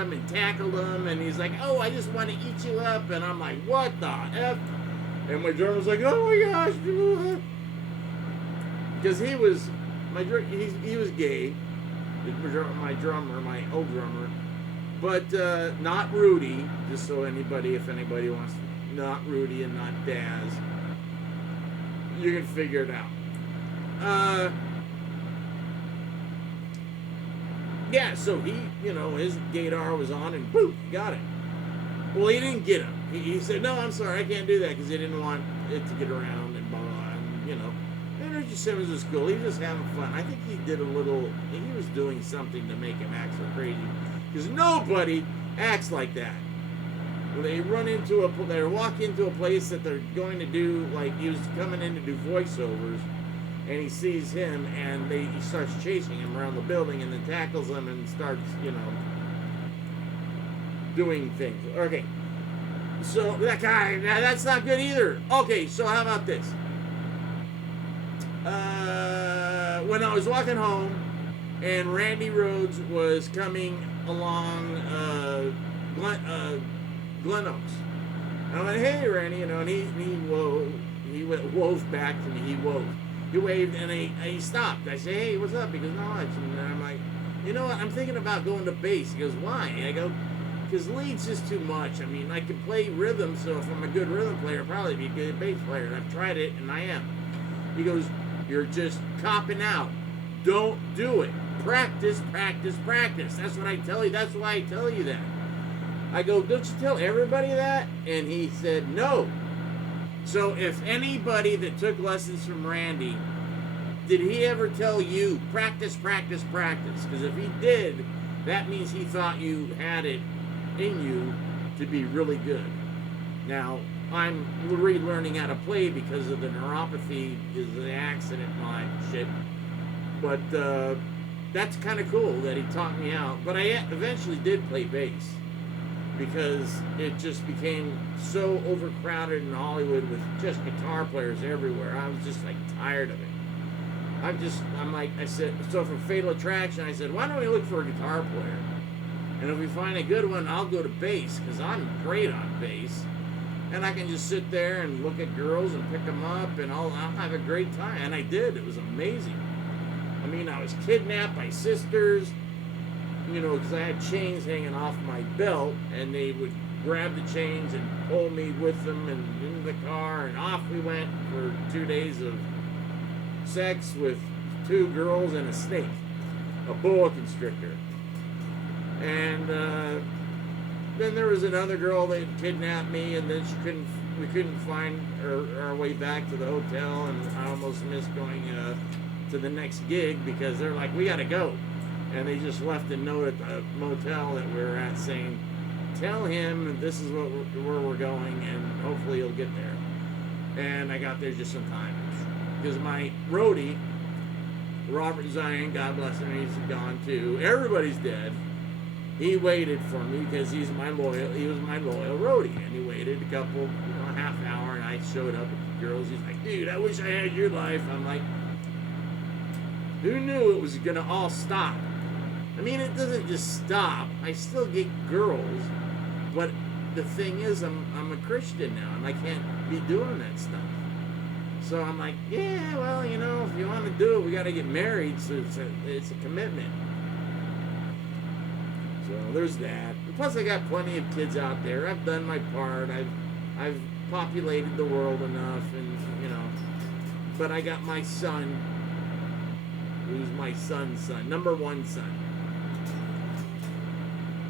him and tackled him, and he's like, "Oh, I just want to eat you up," and I'm like, "What the F?" And my drummer's like, "Oh my gosh," because he was gay, my drummer, my old drummer, but not Rudy. Just so if anybody wants, not Rudy and not Daz, you can figure it out. Yeah, so he, his gaydar was on, and boom, he got it. Well, he didn't get him. He said, "No, I'm sorry, I can't do that," because he didn't want it to get around and blah, blah, blah. And, Richard Simmons was cool. He was just having fun. I think he was doing something to make him act so crazy, because nobody acts like that. When they walk into a place that they're going to do, like he was coming in to do voiceovers, and he sees him, and he starts chasing him around the building, and then tackles him and starts, doing things. Okay, so that guy, now that's not good either. Okay, so how about this? When I was walking home, and Randy Rhoads was coming along Glen Oaks, and I went, "Hey, Randy," and he waved back to me. He waved, and he stopped. I said, "Hey, what's up?" He goes, "No," and I'm like, "You know what? I'm thinking about going to bass." He goes, "Why?" And I go, "Because lead's just too much. I mean, I can play rhythm, so if I'm a good rhythm player, I'll probably be a good bass player. And I've tried it, and I am." He goes, "You're just copping out. Don't do it. Practice, practice, practice." That's what I tell you. That's why I tell you that. I go, "Don't you tell everybody that?" And he said, "No." So if anybody that took lessons from Randy, did he ever tell you, practice, practice, practice? Because if he did, that means he thought you had it in you to be really good. Now, I'm relearning how to play because of the neuropathy, is the accident and all that shit. But that's kind of cool that he taught me out. But I eventually did play bass, because it just became so overcrowded in Hollywood with just guitar players everywhere. I was just like tired of it. I said, so for Fatal Attraction, I said, "Why don't we look for a guitar player? And if we find a good one, I'll go to bass, because I'm great on bass. And I can just sit there and look at girls and pick them up, and I'll have a great time." And I did. It was amazing. I mean, I was kidnapped by sisters, because I had chains hanging off my belt, and they would grab the chains and pull me with them and into the car, and off we went for 2 days of sex with 2 girls and a snake, a boa constrictor. And then there was another girl that kidnapped me, and then we couldn't find our way back to the hotel, and I almost missed going to the next gig, because they're like, "We gotta go." And they just left a note at the motel that we were at saying, "Tell him this is where we're going, and hopefully he'll get there." And I got there just in time, because my roadie, Robert Zion, God bless him, he's gone too. Everybody's dead. He waited for me because he was my loyal roadie, and he waited a couple, half hour, and I showed up with the girls. He's like, "Dude, I wish I had your life." I'm like, who knew it was gonna all stop? I mean, it doesn't just stop. I still get girls, but the thing is, I'm a Christian now, and I can't be doing that stuff. So I'm like, yeah, well, if you want to do it, we got to get married, so it's a commitment. So there's that. And plus, I got plenty of kids out there. I've done my part. I've populated the world enough, and but I got my son, who's my son's son, number 1 son.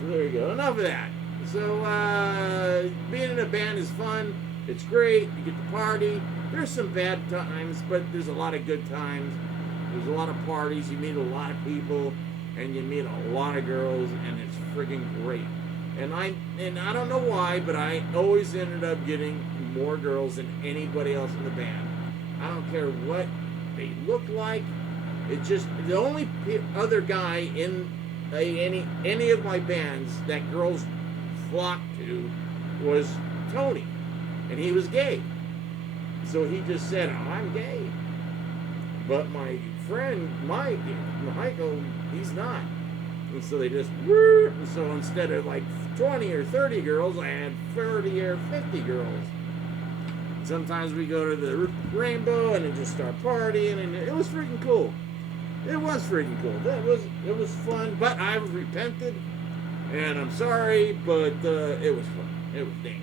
So there you go. Enough of that. So being in a band is fun. It's great. You get to party. There's some bad times, but there's a lot of good times. There's a lot of parties. You meet a lot of people, and you meet a lot of girls, and it's friggin' great. And I don't know why, but I always ended up getting more girls than anybody else in the band. I don't care what they look like. It just, the only other guy in any of my bands that girls flocked to was Tony, and he was gay. So he just said, "Oh, I'm gay." But my friend Michael, he's not. And so they just, and so instead of like 20 or 30 girls, I had 30 or 50 girls. Sometimes we go to the rainbow and then just start partying, and it was freaking cool. It was freaking cool. It was fun, but I've repented, and I'm sorry, but it was fun. It was dangerous.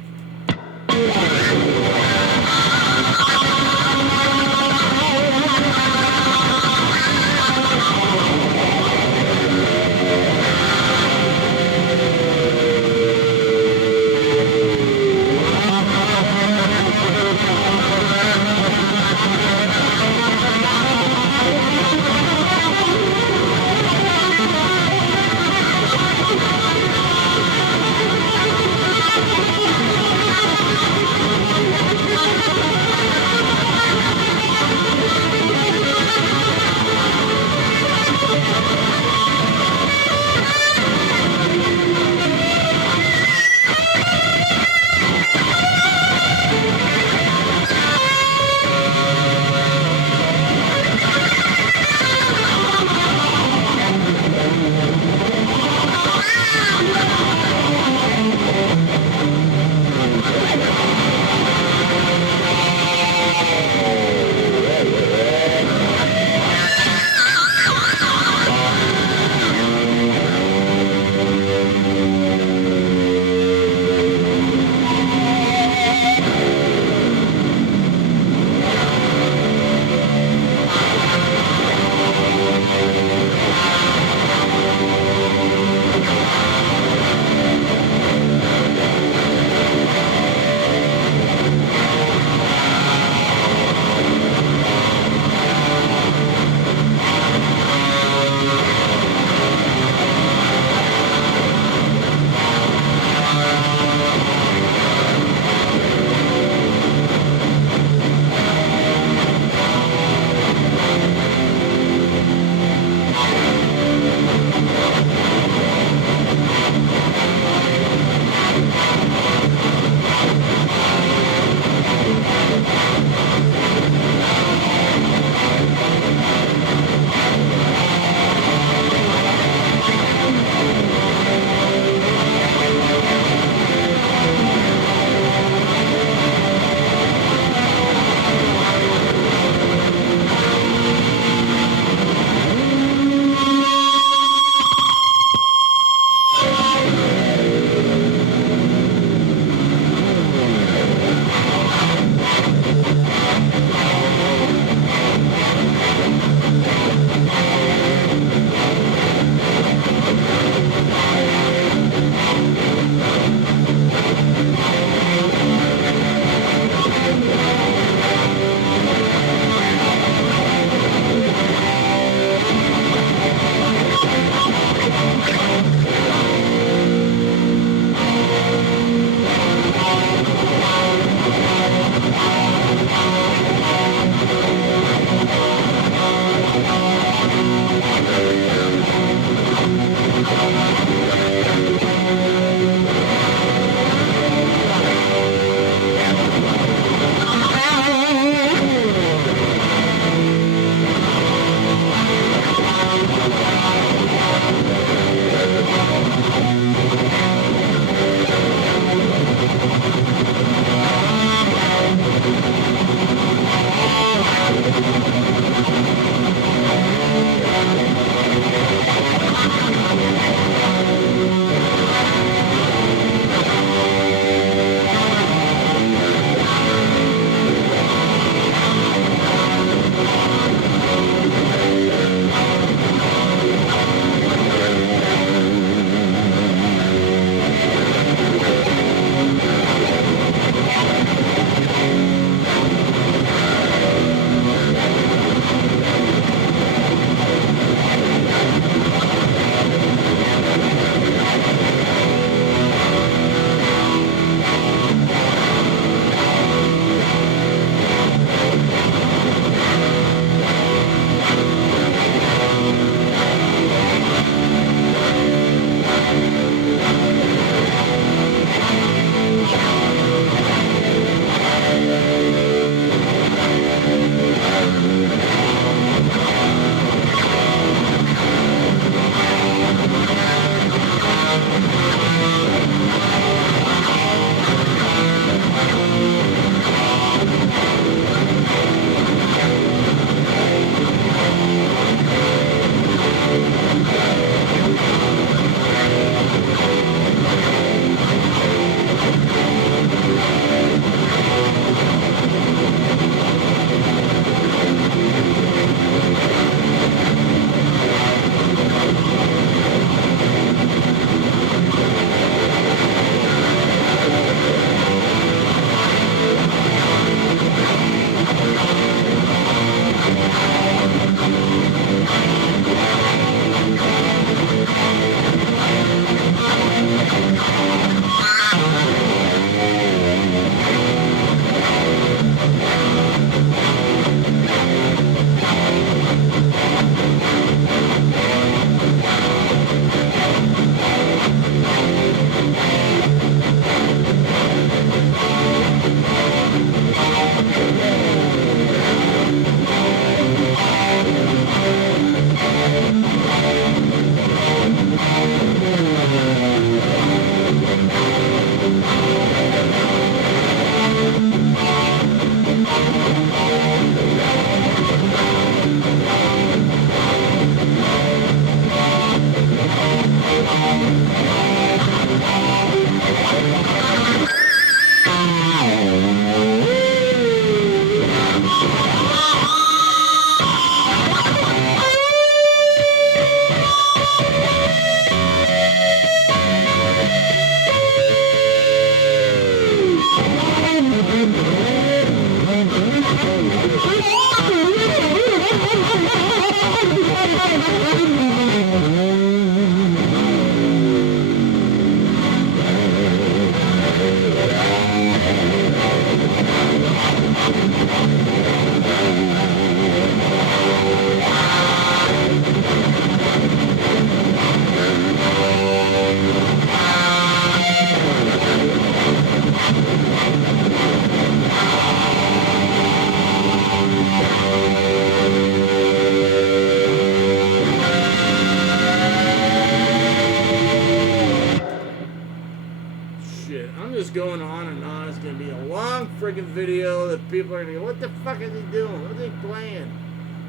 I'm just going on and on. It's going to be a long friggin' video that people are going to go, what the fuck is he doing? What's he playing?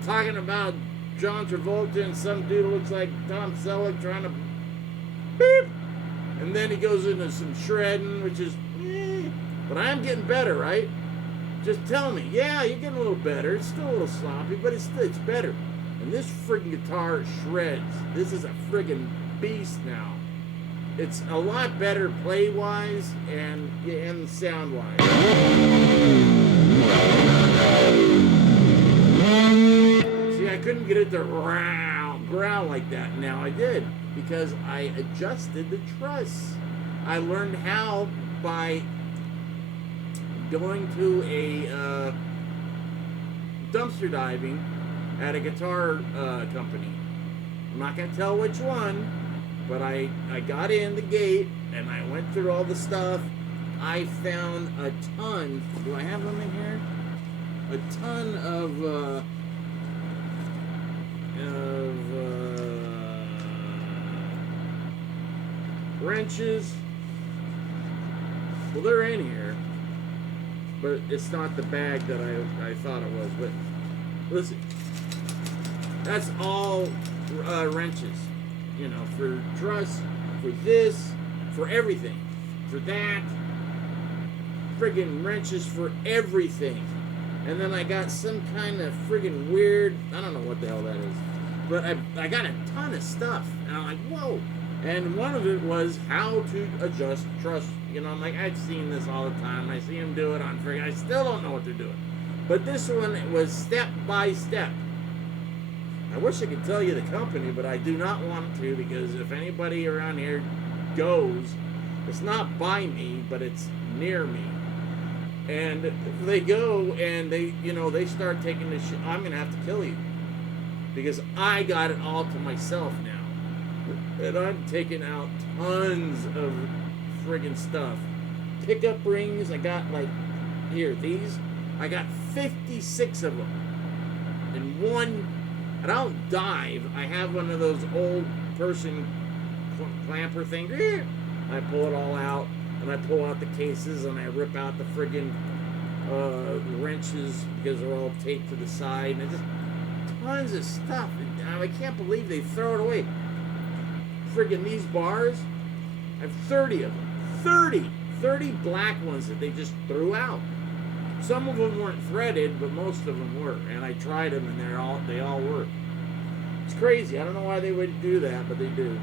Talking about John Travolta and some dude who looks like Tom Selleck trying to beep. And then he goes into some shredding, which is, but I am getting better, right? Just tell me, yeah, you're getting a little better. It's still a little sloppy, but it's better. And this friggin' guitar shreds. This is a friggin' beast now. It's a lot better play-wise and sound-wise. See, I couldn't get it to growl like that. Now I did, because I adjusted the truss. I learned how by going to a dumpster diving at a guitar company. I'm not going to tell which one, but I got in the gate and I went through all the stuff. I found a ton. Do I have them in here? A ton of wrenches. Well, they're in here, but it's not the bag that I thought it was. But listen, that's all wrenches. You know, for truss, for this, for everything, for that, friggin' wrenches for everything. And then I got some kind of friggin' weird, I don't know what the hell that is, but I got a ton of stuff, and I'm like, whoa. And one of it was how to adjust truss. You know, I'm like, I've seen this all the time. I see them do it on friggin', I still don't know what they're doing. But this one was step by step. I wish I could tell you the company, but I do not want to, because if anybody around here goes, it's not by me, but it's near me. And if they go and they start taking this shit, I'm going to have to kill you. Because I got it all to myself now. And I'm taking out tons of friggin' stuff. Pickup rings, I got these. I got 56 of them. In one. I don't dive. I have one of those old person clamper things. I pull it all out, and I pull out the cases, and I rip out the friggin' wrenches because they're all taped to the side, and just tons of stuff. And I can't believe they throw it away. Friggin' these bars, I have 30 of them. 30 black ones that they just threw out. Some of them weren't threaded, but most of them were. And I tried them, and they all work. It's crazy. I don't know why they would do that, but they do.